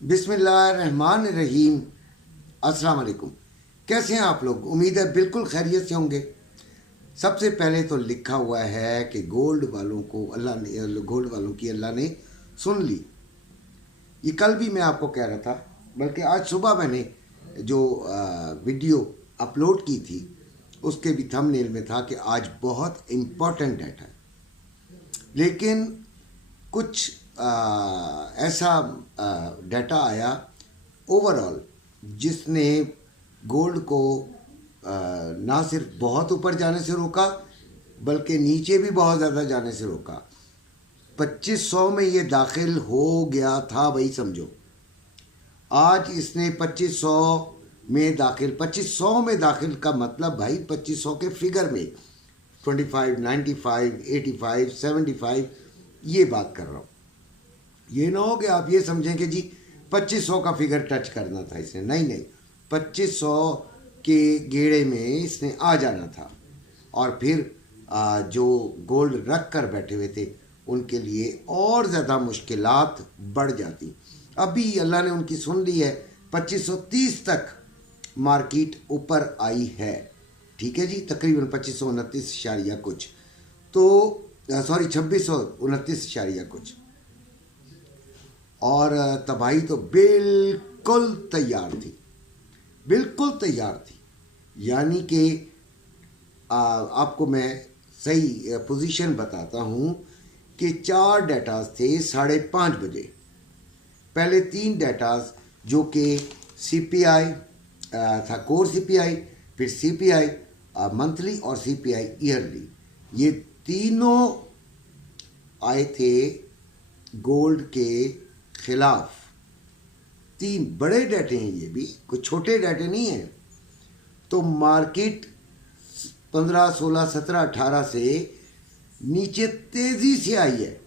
बिस्मिल्लाहिर्रहमानिर्रहीम। अस्सलाम वालेकुम। कैसे हैं आप लोग? उम्मीद है बिल्कुल खैरियत से होंगे। सबसे पहले तो लिखा हुआ है कि गोल्ड वालों को अल्लाह ने, गोल्ड वालों की अल्लाह ने सुन ली। ये कल भी मैं आपको कह रहा था, बल्कि आज सुबह मैंने जो वीडियो अपलोड की थी उसके भी थंबनेल में था कि आज बहुत इम्पोर्टेंट डेटा है। लेकिन कुछ ऐसा डाटा आया ओवरऑल जिसने गोल्ड को ना सिर्फ बहुत ऊपर जाने से रोका बल्कि नीचे भी बहुत ज़्यादा जाने से रोका। 2500 में ये दाखिल हो गया था भाई, समझो। आज इसने 2500 में दाखिल का मतलब भाई 2500 के फिगर में 25, 95, 85, 75 ये बात कर रहा हूँ। ये ना हो कि आप ये समझें कि जी 2500 का फिगर टच करना था इसने। नहीं, 2500 के गेड़े में इसने आ जाना था और फिर जो गोल्ड रख कर बैठे हुए थे उनके लिए और ज़्यादा मुश्किलात बढ़ जाती। अभी अल्लाह ने उनकी सुन ली है। 2530 तक मार्केट ऊपर आई है, ठीक है जी, तकरीबन 2529 कुछ, तो सॉरी 2629 कुछ। और तबाही तो बिल्कुल तैयार थी, बिल्कुल तैयार थी। यानी कि आपको मैं सही पोजीशन बताता हूँ कि 4 डेटाज थे 5:30 बजे। पहले 3 डेटाज जो कि सीपीआई था, कोर सीपीआई, फिर सीपीआई मंथली और सीपीआई ईयरली, ये तीनों आए थे गोल्ड के खिलाफ। 3 बड़े डाटे हैं, ये भी कुछ छोटे डाटे नहीं हैं। तो मार्केट 15, 16, 17, 18 से नीचे तेजी से आई है,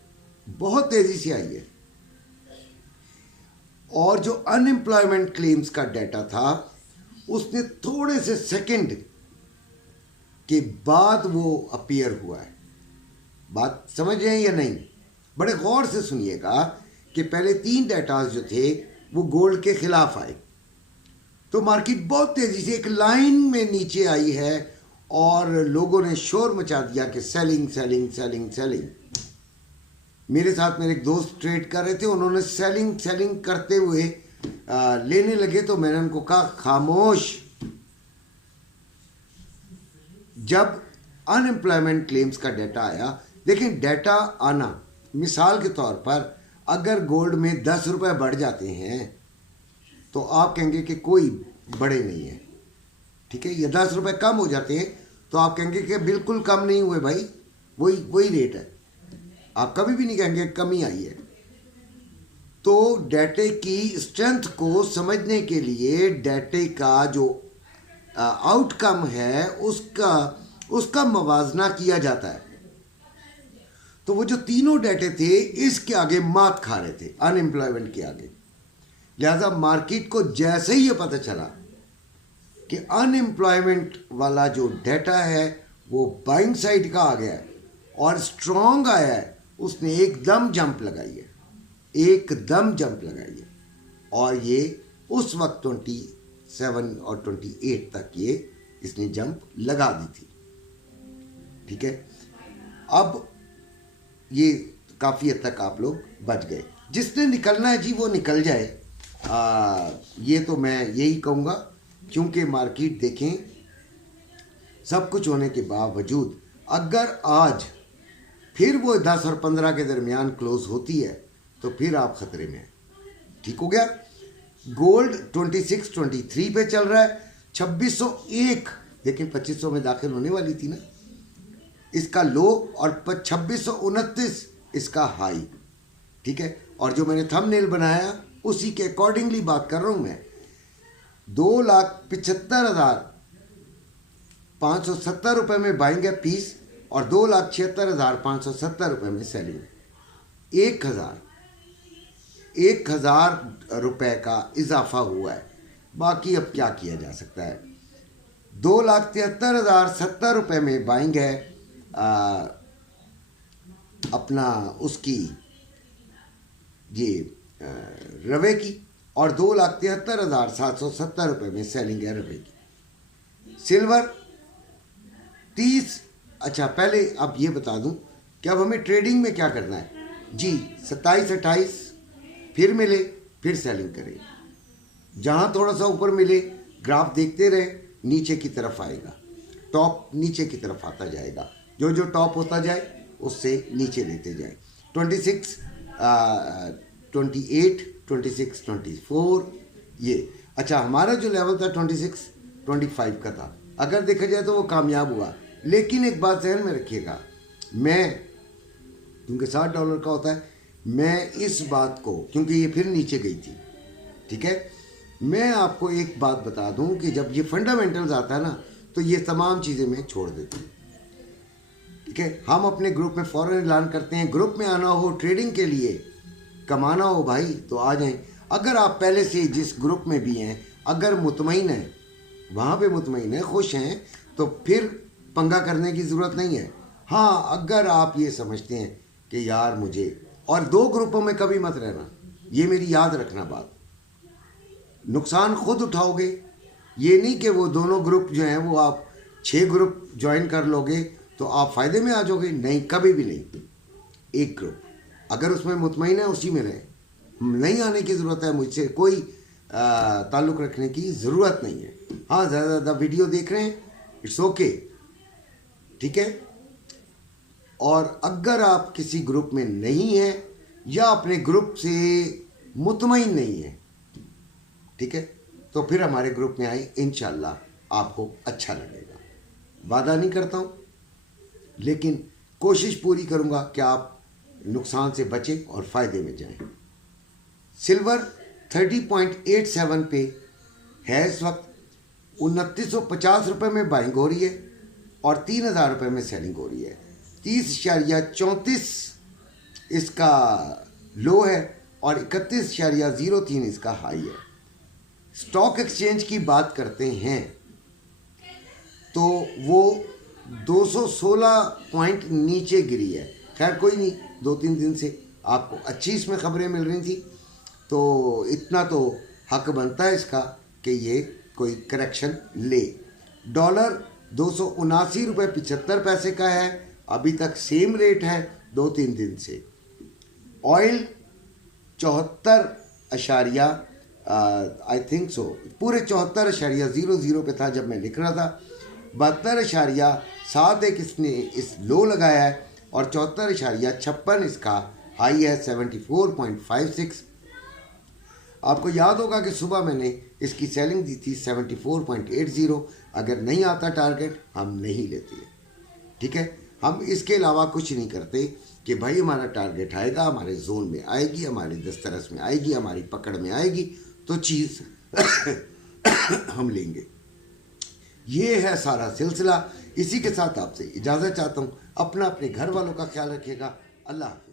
बहुत तेजी से आई है। और जो अनएम्प्लॉयमेंट क्लेम्स का डाटा था उसने थोड़े से सेकंड के बाद वो अपीयर हुआ है। बात समझ रहे हैं या नहीं? बड़े गौर से सुनिएगा कि पहले 3 डाटाज जो थे वो गोल्ड के खिलाफ आए, तो मार्केट बहुत तेजी से एक लाइन में नीचे आई है और लोगों ने शोर मचा दिया कि सेलिंग सेलिंग सेलिंग सेलिंग। मेरे साथ मेरे एक दोस्त ट्रेड कर रहे थे, उन्होंने सेलिंग सेलिंग करते हुए लेने लगे, तो मैंने उनको कहा खामोश। जब अनएम्प्लॉयमेंट क्लेम्स का डाटा आया, देखें डाटा आना, मिसाल के तौर पर अगर गोल्ड में 10 रुपये बढ़ जाते हैं तो आप कहेंगे कि कोई बड़े नहीं है, ठीक है। या 10 रुपये कम हो जाते हैं तो आप कहेंगे कि बिल्कुल कम नहीं हुए भाई, वही रेट है। आप कभी भी नहीं कहेंगे कमी आई है। तो डाटे की स्ट्रेंथ को समझने के लिए डाटे का जो आउटकम है उसका मवाजना किया जाता है। तो वो जो तीनों डाटे थे इसके आगे मात खा रहे थे, अनएम्प्लॉयमेंट के आगे। लिहाजा मार्केट को जैसे ही ये पता चला कि अनएम्प्लॉयमेंट वाला जो डाटा है वो बाइंग साइड का आ गया है और स्ट्रॉन्ग आया है, उसने एकदम जंप लगाई है, एकदम जंप लगाई है। और ये उस वक्त 27 और 28 तक ये इसने जंप लगा दी थी, ठीक है। अब ये काफ़ी हद तक आप लोग बच गए। जिसने निकलना है जी वो निकल जाए, ये तो मैं यही कहूँगा। क्योंकि मार्केट देखें, सब कुछ होने के बावजूद अगर आज फिर वो 10 और 15 के दरमियान क्लोज होती है तो फिर आप खतरे में हैं। ठीक हो गया। गोल्ड 26, 23 पे चल रहा है। 2601 देखें, 2500 में दाखिल होने वाली थी ना, इसका लो, और 2629 इसका हाई, ठीक है। और जो मैंने थंबनेल बनाया उसी के अकॉर्डिंगली बात कर रहा हूं मैं। 2,75,570 रुपये में बाइंग है पीस और 2,76,570 रुपये में सेलिंग है। 1,000 रुपये का इजाफा हुआ है। बाकी अब क्या किया जा सकता है। 2,73,070 रुपये में बाइंग है अपना उसकी ये रवे की, और 2,73,770 रुपये में सेलिंग है रहेगी। सिल्वर 30। अच्छा पहले अब ये बता दूं कि अब हमें ट्रेडिंग में क्या करना है जी। 27-28 फिर मिले फिर सेलिंग करें, जहाँ थोड़ा सा ऊपर मिले ग्राफ देखते रहे, नीचे की तरफ आएगा, टॉप नीचे की तरफ आता जाएगा, जो जो टॉप होता जाए उससे नीचे लेते जाए। 26, 28, 26, 24 ये। अच्छा हमारा जो लेवल था 26, 25 का था, अगर देखा जाए तो वो कामयाब हुआ। लेकिन एक बात ध्यान में रखिएगा, मैं क्योंकि $60 का होता है, मैं इस बात को, क्योंकि ये फिर नीचे गई थी, ठीक है, मैं आपको एक बात बता दूं कि जब ये फंडामेंटल्स आता है ना तो ये तमाम चीज़ें मैं छोड़ देती हूँ, ठीक है। हम अपने ग्रुप में फ़ौरन ऐलान करते हैं, ग्रुप में आना हो ट्रेडिंग के लिए, कमाना हो भाई तो आ जाएं। अगर आप पहले से जिस ग्रुप में भी हैं अगर मुतमईन हैं, वहाँ पे मुतमईन हैं, खुश हैं, तो फिर पंगा करने की ज़रूरत नहीं है। हाँ अगर आप ये समझते हैं कि यार मुझे, और 2 ग्रुपों में कभी मत रहना, ये मेरी याद रखना बात, नुकसान खुद उठाओगे। ये नहीं कि वो दोनों ग्रुप जो हैं वो आप 6 ग्रुप ज्वाइन कर लोगे तो आप फ़ायदे में आ जाओगे, नहीं, कभी भी नहीं। एक ग्रुप अगर उसमें मुतमईन है उसी में रहे, नहीं आने की ज़रूरत है, मुझसे कोई ताल्लुक़ रखने की ज़रूरत नहीं है। हाँ ज़्यादा ज़्यादा वीडियो देख रहे हैं, इट्स ओके, ठीक है। और अगर आप किसी ग्रुप में नहीं हैं या अपने ग्रुप से मुतमईन नहीं है, ठीक है, तो फिर हमारे ग्रुप में आए, इंशाल्लाह आपको अच्छा लगेगा। वादा नहीं करता हूँ, लेकिन कोशिश पूरी करूँगा कि आप नुकसान से बचें और फ़ायदे में जाएं। सिल्वर 30.87 पे है इस वक्त, 2950 रुपये में बाइंग हो रही है और 3000 रुपये में सेलिंग हो रही है। 30.34 इसका लो है और 31.03 इसका हाई है। स्टॉक एक्सचेंज की बात करते हैं तो वो 216 पॉइंट नीचे गिरी है। खैर कोई नहीं, 2-3 दिन से आपको अच्छी इसमें खबरें मिल रही थी, तो इतना तो हक बनता है इसका कि ये कोई करेक्शन ले। डॉलर 279.75 रुपये का है, अभी तक सेम रेट है 2-3 दिन से। ऑयल 74 आई थिंक सो पूरे 74.00 पे था जब मैं लिख रहा था। 72.71 इसने इस लो लगाया है और 74.56 इसका हाई है। 74.56। आपको याद होगा कि सुबह मैंने इसकी सेलिंग दी थी 74.80। अगर नहीं आता टारगेट हम नहीं लेते, ठीक है। हम इसके अलावा कुछ नहीं करते कि भाई हमारा टारगेट आएगा, हमारे जोन में आएगी, हमारी दस्तरस में आएगी, हमारी पकड़ में आएगी तो चीज़ हम लेंगे। ये है सारा सिलसिला। इसी के साथ आपसे इजाज़त चाहता हूँ। अपना अपने घर वालों का ख्याल रखिएगा। अल्लाह हाफ़िज़।